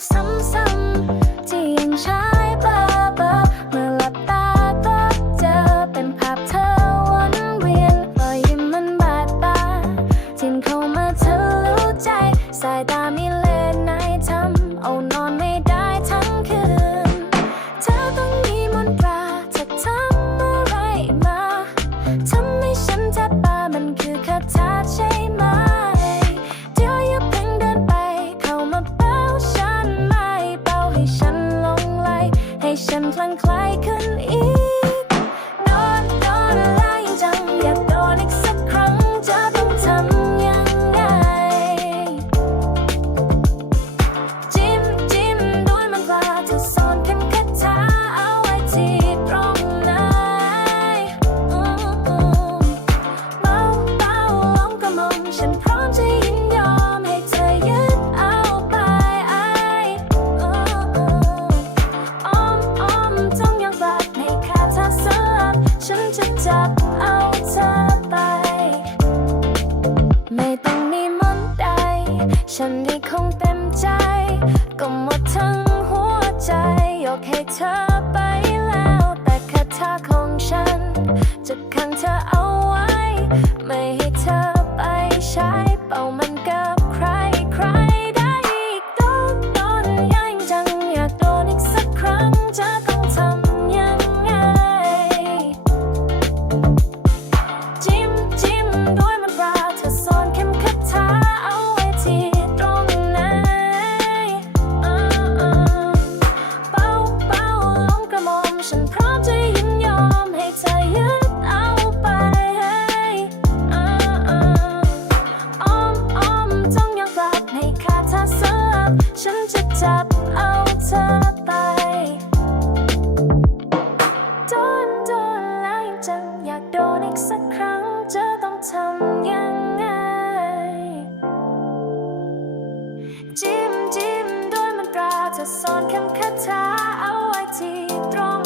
some, ให้ฉันคลั่งคลายขึ้นอีก เอาเธอไป ไม่ต้องมีมนใด ฉันได้คงเต็มใจ ก็หมดทั้งหัวใจ ยกให้เธอไปแล้ว แต่คาถาของฉัน จะขังเธอเอา จับเอาเธอไปโดนโดนหลายจังอยากโดนอีกสักครั้งจะต้องทำยังไง จิ้มจิ้มด้วยมันตราเธสอนคำคาถาเอาไว้ที่ตรง